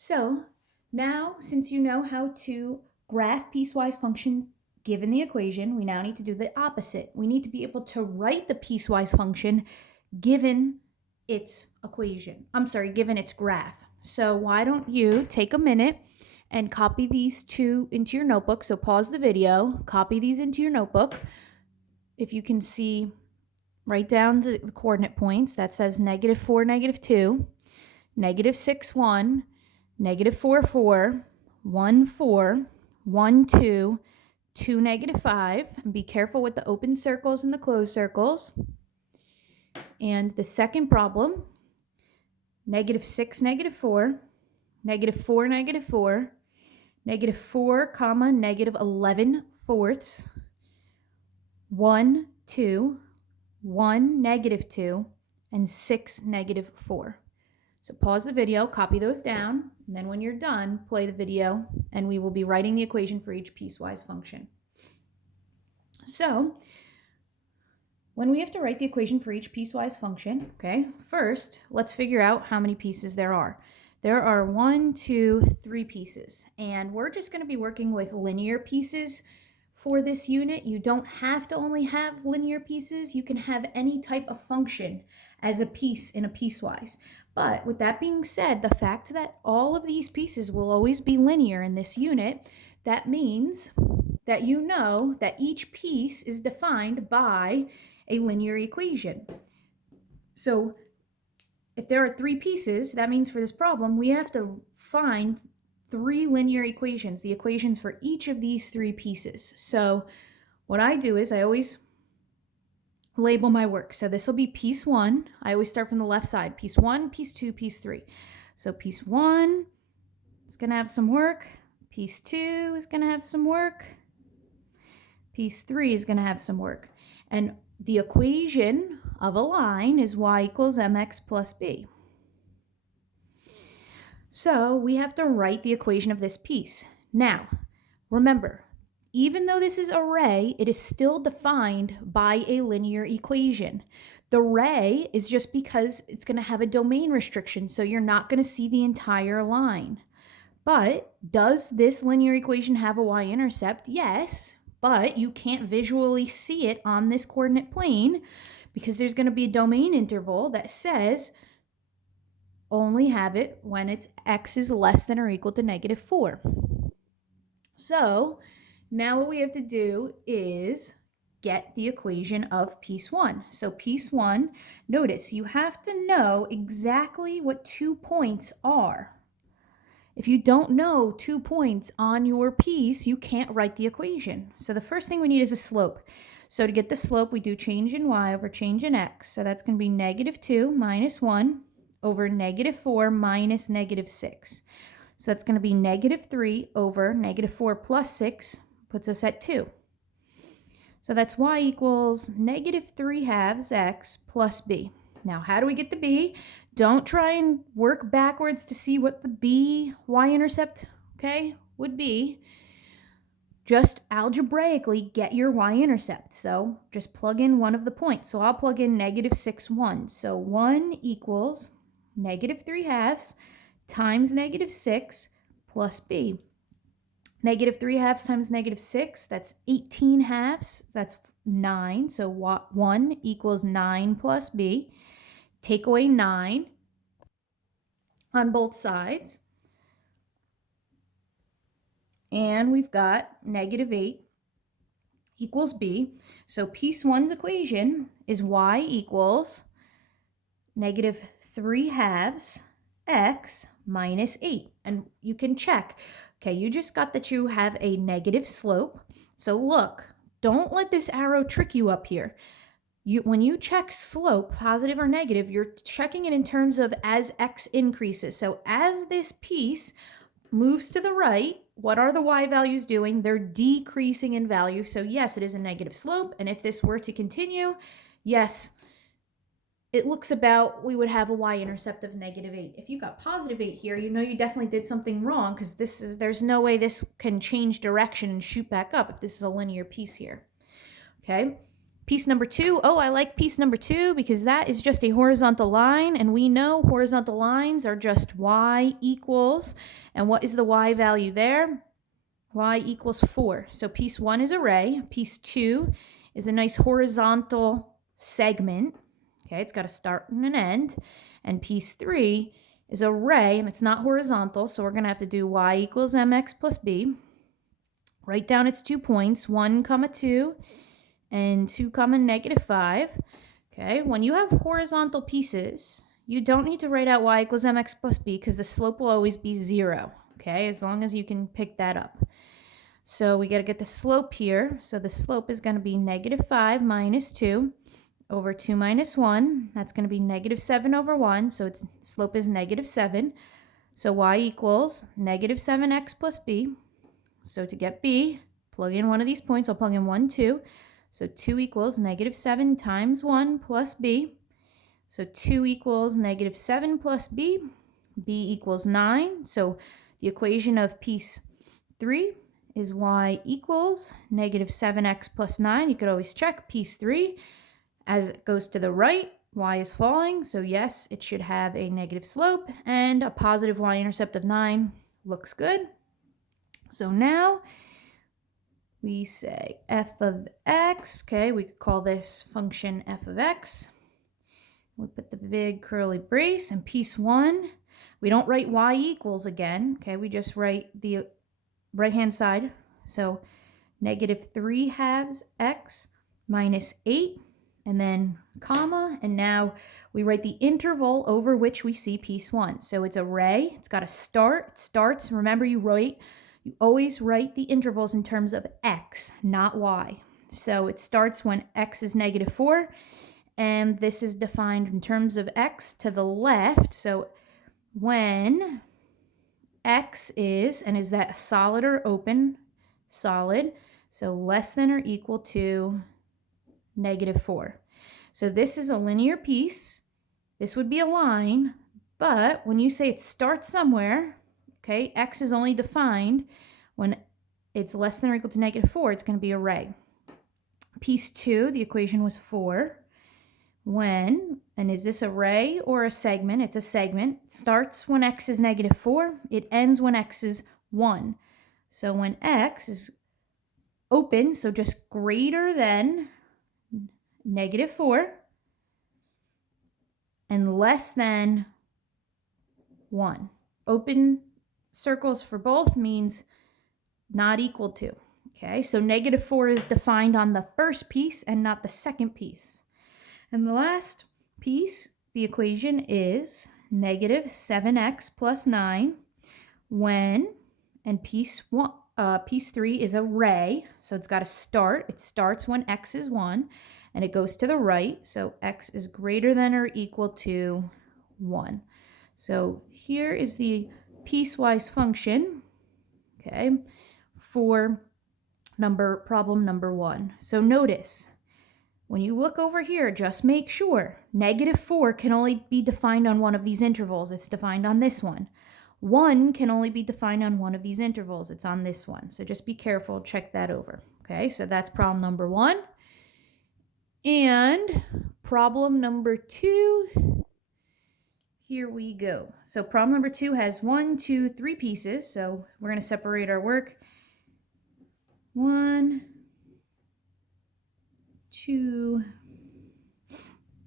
So now, since you know how to graph piecewise functions given the equation, we now need to do the opposite. We need to be able to write the piecewise function given its equation. Given its graph. So why don't you take a minute and copy these two into your notebook. So pause the video, copy these into your notebook. If you can see, write down the coordinate points. That says -4, -2, -6, 1, -4, 4, 1, 4, 1, 2, 2, -5. And be careful with the open circles and the closed circles. And the second problem, -6, -4, -4, -4, -4, comma, -11 fourths, 1, 2, 1, -2, and 6, -4. So pause the video, copy those down, and then when you're done, play the video, and we will be writing the equation for each piecewise function. So when we have to write the equation for each piecewise function, okay, first, let's figure out how many pieces there are. There are 1, 2, 3 pieces, and we're just going to be working with linear pieces for this unit. You don't have to only have linear pieces. You can have any type of function as a piece in a piecewise. But with that being said, the fact that all of these pieces will always be linear in this unit, that means that you know that each piece is defined by a linear equation. So if there are 3 pieces, that means for this problem, we have to find 3 linear equations, the equations for each of these 3 pieces. So what I do is I always label my work. So this will be piece 1. I always start from the left side. Piece 1, piece 2, piece 3. So piece 1 is going to have some work. Piece 2 is going to have some work. Piece 3 is going to have some work. And the equation of a line is y equals mx plus b. So we have to write the equation of this piece. Now, remember, even though this is array, it is still defined by a linear equation. The ray is just because it's going to have a domain restriction, so you're not going to see the entire line. But does this linear equation have a y-intercept? Yes, but you can't visually see it on this coordinate plane because there's going to be a domain interval that says only have it when its x is less than or equal to -4. So now what we have to do is get the equation of piece 1. So piece 1, notice you have to know exactly what 2 points are. If you don't know 2 points on your piece, you can't write the equation. So the first thing we need is a slope. So to get the slope, we do change in y over change in x. So that's going to be -2 minus 1 over -4 minus -6. So that's going to be -3 over -4 plus 6 puts us at 2. So that's y equals -3/2 x plus b. Now, how do we get the b? Don't try and work backwards to see what the b y-intercept, okay, would be. Just algebraically get your y-intercept. So just plug in one of the points. So I'll plug in -6, 1. So 1 equals -3/2 times -6 plus b. -3/2 times -6, that's 18/2. That's 9. So 1 equals 9 plus b. Take away 9 on both sides. And we've got -8 equals b. So piece 1's equation is y equals -3/2 x minus 8. And you can check. Okay, you just got that you have a negative slope. So look, don't let this arrow trick you up here. When you check slope, positive or negative, you're checking it in terms of as x increases. So as this piece moves to the right, what are the y values doing? They're decreasing in value. So yes, it is a negative slope. And if this were to continue, yes, it looks about, we would have a y-intercept of -8. If you got +8 here, you know you definitely did something wrong because there's no way this can change direction and shoot back up if this is a linear piece here. Okay, Piece number 2, oh, I like piece number 2 because that is just a horizontal line, and we know horizontal lines are just y equals, and what is the y value there? Y equals 4. So piece 1 is a ray. Piece 2 is a nice horizontal segment. Okay, it's got a start and an end. And piece 3 is a ray, and it's not horizontal, so we're going to have to do y equals mx plus b. Write down its 2 points, 1, 2, and 2, -5. Okay, when you have horizontal pieces, you don't need to write out y equals mx plus b because the slope will always be 0. Okay, as long as you can pick that up. So we got to get the slope here. So the slope is going to be -5 minus 2 over 2 minus 1. That's going to be -7 over 1. So its slope is -7. So y equals -7x plus b. So to get b, plug in one of these points. I'll plug in 1, 2. So 2 equals -7 times 1 plus b. So 2 equals -7 plus b. b equals 9. So the equation of piece 3 is y equals -7x plus 9. You could always check piece 3. As it goes to the right, y is falling. So yes, it should have a negative slope, and a positive y-intercept of 9 looks good. So now we say f of x. Okay, we could call this function f of x. We put the big curly brace, and piece 1, we don't write y equals again. Okay, we just write the right-hand side. So -3 halves x minus 8, and then comma, and now we write the interval over which we see piece 1. So it's a ray. It's got a start. It starts. Remember, you always write the intervals in terms of x, not y. So it starts when x is -4, and this is defined in terms of x to the left. So when x is, and is that solid or open? Solid. So less than or equal to -4. So this is a linear piece. This would be a line, but when you say it starts somewhere, okay, x is only defined when it's less than or equal to -4, it's going to be a ray. Piece 2, the equation was 4. When, and is this a ray or a segment? It's a segment. It starts when x is -4. It ends when x is 1. So when x is open, so just greater than -4 and less than 1. Open circles for both means not equal to. Okay, so -4 is defined on the first piece and not the second piece. And the last piece, the equation is -7x plus 9 when, and piece 3 is a ray, so it's got to start. It starts when x is 1, and it goes to the right, so x is greater than or equal to 1. So here is the piecewise function, okay, for problem number 1. So notice, when you look over here, just make sure -4 can only be defined on one of these intervals. It's defined on this one. 1 can only be defined on one of these intervals. It's on this one. So just be careful, check that over. Okay, so that's problem number 1. And problem number 2, here we go. So problem number 2 has 1, 2, 3 pieces. So we're going to separate our work. 1, 2,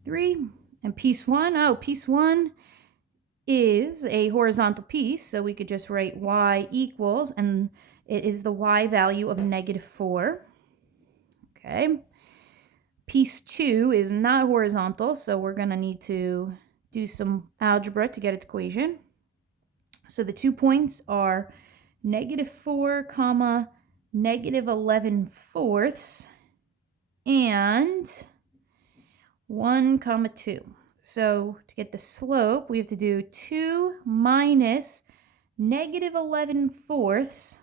3, and piece 1. Oh, piece 1 is a horizontal piece, so we could just write y equals, and it is the y value of -4. Okay. Piece 2 is not horizontal, so we're going to need to do some algebra to get its equation. So the 2 points are -4, -11/4 and 1, 2. So to get the slope, we have to do 2 minus -11/4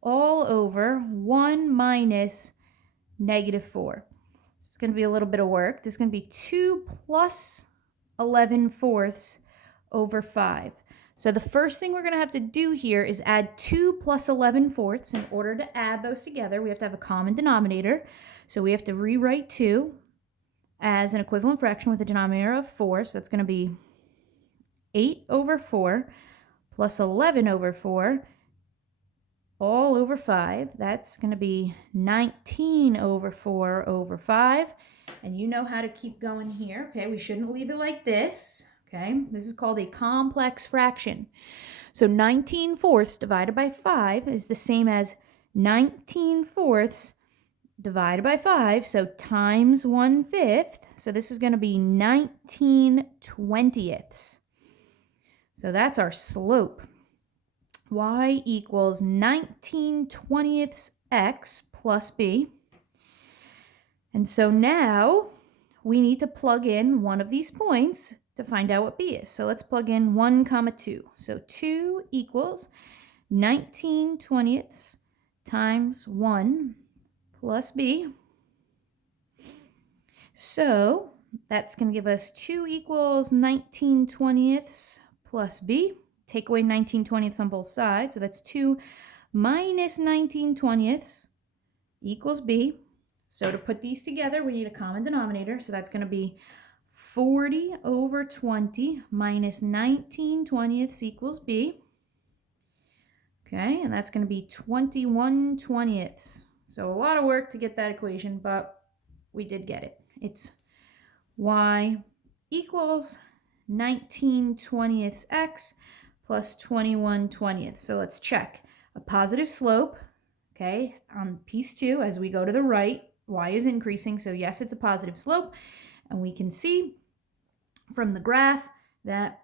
all over 1 minus -4. So it's going to be a little bit of work. This is going to be 2 plus 11/4 over 5. So the first thing we're going to have to do here is add 2 plus 11/4. In order to add those together, we have to have a common denominator. So we have to rewrite 2. as an equivalent fraction with a denominator of 4. So that's going to be 8 over 4 plus 11 over 4 all over 5. That's going to be 19 over 4 over 5. And you know how to keep going here. Okay, we shouldn't leave it like this. Okay, this is called a complex fraction. So 19 fourths divided by 5 is the same as 19 fourths divided by 5, so times 1/5. So this is going to be 19 twentieths. So that's our slope. Y equals 19 twentieths x plus b. And so now we need to plug in one of these points to find out what b is. So let's plug in 1, 2. So 2 equals 19 twentieths times 1 plus b. So that's going to give us 2 equals 19 twentieths plus b. Take away 19 twentieths on both sides. So that's 2 minus 19 twentieths equals b. So to put these together, we need a common denominator. So that's going to be 40 over 20 minus 19 twentieths equals b. Okay, and that's going to be 21 twentieths. So a lot of work to get that equation, but we did get it. It's y equals 19 twentieths x plus 21 twentieths. So let's check. A positive slope, okay, on piece 2 as we go to the right, y is increasing, so yes, it's a positive slope. And we can see from the graph that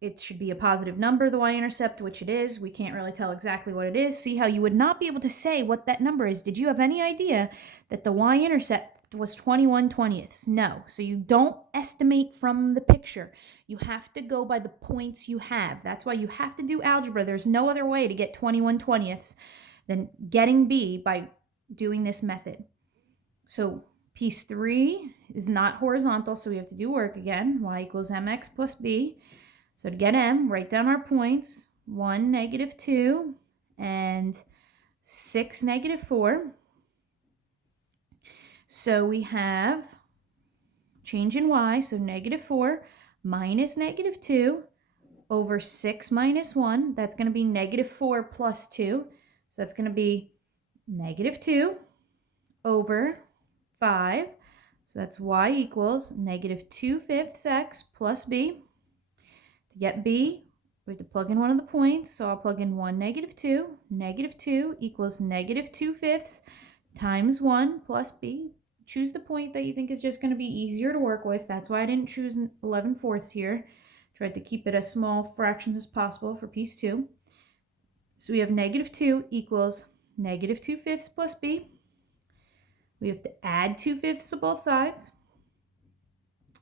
it should be a positive number, the y-intercept, which it is. We can't really tell exactly what it is. See how you would not be able to say what that number is. Did you have any idea that the y-intercept was 21 twentieths? No. So you don't estimate from the picture. You have to go by the points you have. That's why you have to do algebra. There's no other way to get 21 twentieths than getting b by doing this method. So piece 3 is not horizontal, so we have to do work again. Y equals mx plus b. So to get m, write down our points, 1, -2, and 6, -4. So we have change in y, so -4 minus -2 over 6 minus 1. That's going to be -4 plus 2. So that's going to be -2 over 5. So that's y equals -2/5 x plus b. To get b, we have to plug in one of the points. So I'll plug in 1, -2. -2 equals -2/5 times 1 plus b. Choose the point that you think is just going to be easier to work with. That's why I didn't choose 11/4 here. Tried to keep it as small fractions as possible for piece 2. So we have -2 equals -2/5 plus b. We have to add 2/5 to both sides.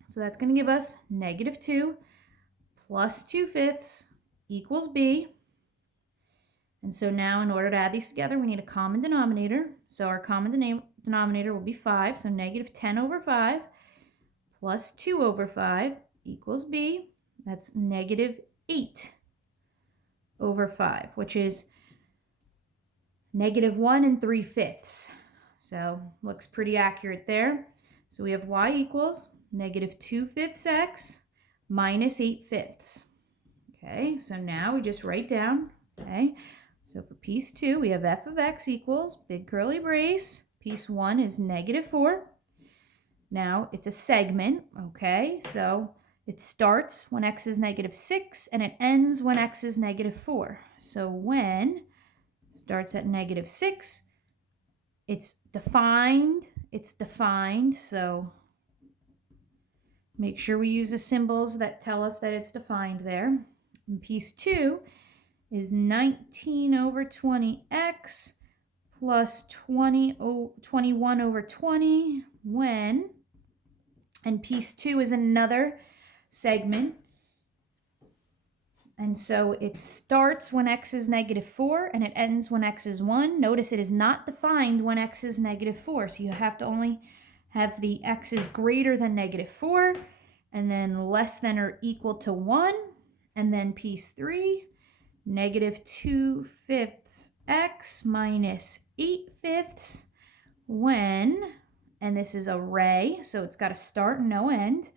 So that's going to give us -2 plus 2/5 equals b. And so now in order to add these together, we need a common denominator. So our common denominator will be 5. So -10 over 5 plus 2 over 5 equals b. That's -8 over 5, which is -1 3/5. So looks pretty accurate there. So we have y equals -2/5 x minus 8/5. Okay, so now we just write down, okay, so for piece 2, we have f of x equals, big curly brace, piece 1 is -4. Now it's a segment, okay, so it starts when x is -6 and it ends when x is -4. So when it starts at -6, it's defined, so make sure we use the symbols that tell us that it's defined there. And piece 2 is 19 over 20x plus 21 over 20 when, and piece 2 is another segment. And so it starts when x is -4 and it ends when x is 1. Notice it is not defined when x is -4. So you have to only have the x is greater than -4 and then less than or equal to 1. And then piece 3, -2/5 x minus 8/5 when and this is a ray, so it's got a start and no end.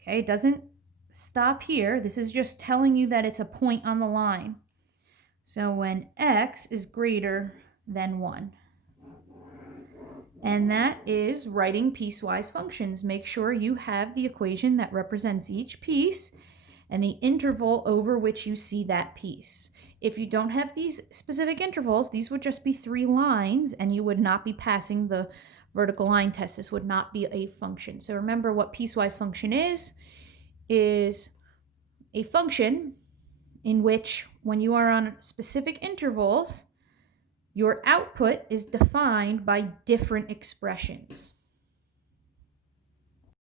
Okay, it doesn't stop here. This is just telling you that it's a point on the line. So when x is greater than 1. And that is writing piecewise functions. Make sure you have the equation that represents each piece and the interval over which you see that piece. If you don't have these specific intervals, these would just be 3 lines and you would not be passing the vertical line test. This would not be a function. So remember what piecewise function is a function in which when you are on specific intervals, your output is defined by different expressions.